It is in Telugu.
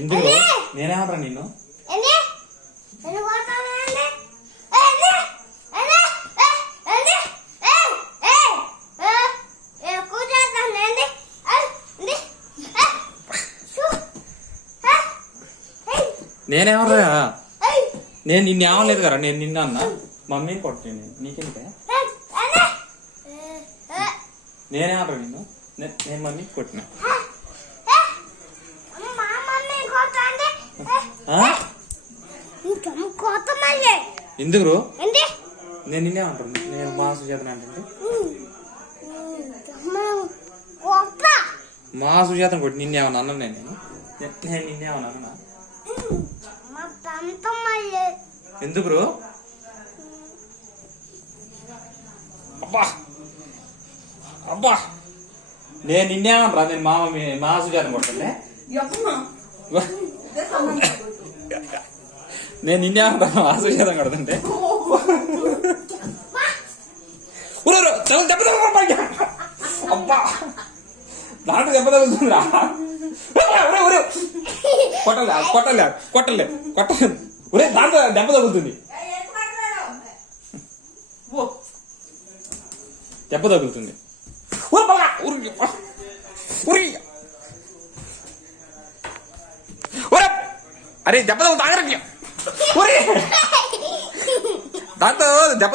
ఎందుకు నేనేమంటా నిన్ను? నేనేమరా? నేను నిన్ను ఏమలేదు కదా, నేను నిన్న అన్నా మమ్మీ కొట్టింది నీకెందుకే? నేనేమరా నిన్ను? నేను మమ్మీ కొట్టినా. ఎందుకు నేను నిన్నేమంటాను? నేను మా సుజాతను అంటే మా సుజాతను కొట్టి నిన్నేమన్నా అన్నా? నేను నిన్నేమన్నా అన్నా? ఎందుకు అబ్బా అబ్బా నేను నిన్నేమనరా? నేను మా సుజాతను కొట్టండి. నేను నిన్నేమంటా? మా సుజాతను కొడుతుంటే అబ్బా దాంట్లో దెబ్బ తగులుతుందిరా. కొట్టలే కొట్టలే కొట్టలే కొట్టలేదు. ఒరే దాంట్లో దెబ్బ తగులుతుంది, దెబ్బ తగులుతుంది. అరే దెబ్బ తగులుతా దాంతో దెబ్బ